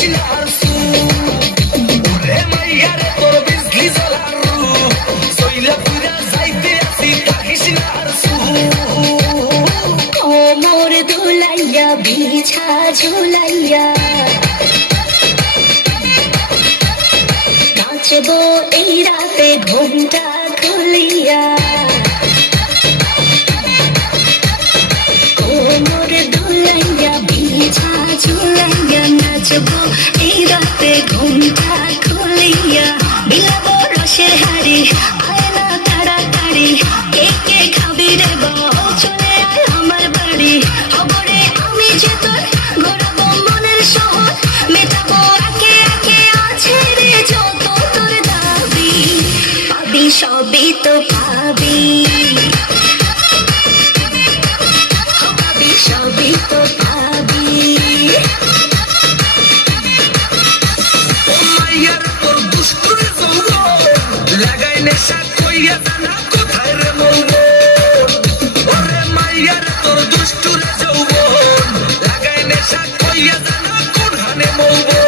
কৃষ্ণার সু ওরে মাইয়ারে তোর বিজলি জ্বালারু সইলা পুরা যাইতে আসি কৃষ্ণার সু কোমর দুলাইয়া বিছা ঝুলাইয়া নাচবো এই রাতে ঘুমটা খুলিয়া কোমর দুলাইয়া বিছা ঝুলাইয়া নাচবো এই রাতে ঘুমটা খুলিয়া বিলাবো রসের হাড়ি আয় না তাড়াতাড়ি কে কে খাবি রে বল চলে আয় আমার বাড়ি খবরে আমি যে তোর ঘোরাবো মনের শহর মেটাবো একে একে আছে রে যত তোর দাবি পাবি সবই তো পাবি পাবি সবই তো পাবি ও মাইয়ার তোর দুষ্টুর যৌবন লাগাই নেশা কইয়া জানা কোথায় রে মৌবন ওরে মাইয়ার তোর দুষ্টুর যৌবন লাগাই নেশা কইয়া জানা কোনখানে মৌবন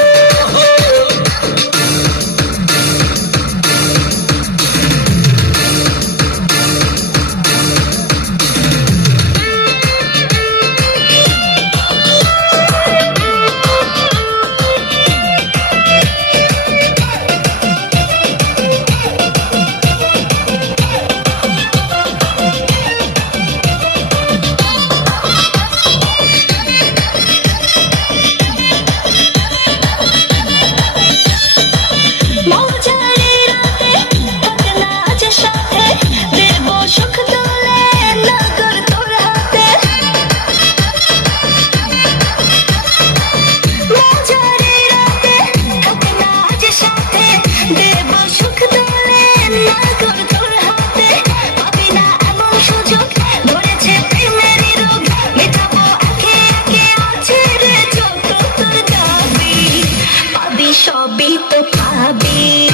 মজারে রাতে থাক না আজ সাথে দেব সুখ তোলে নগর তোর হাতে মজারে রাতে থাক না আজ সাথে দেব সুখ তোলে নগর তোর হাতে পাবি না এমন সুযোগ ধরেছে প্রেমের রোগ মেটাবো একে একে আছে রে যত তোর দাবি পাবি সবই তো পাবি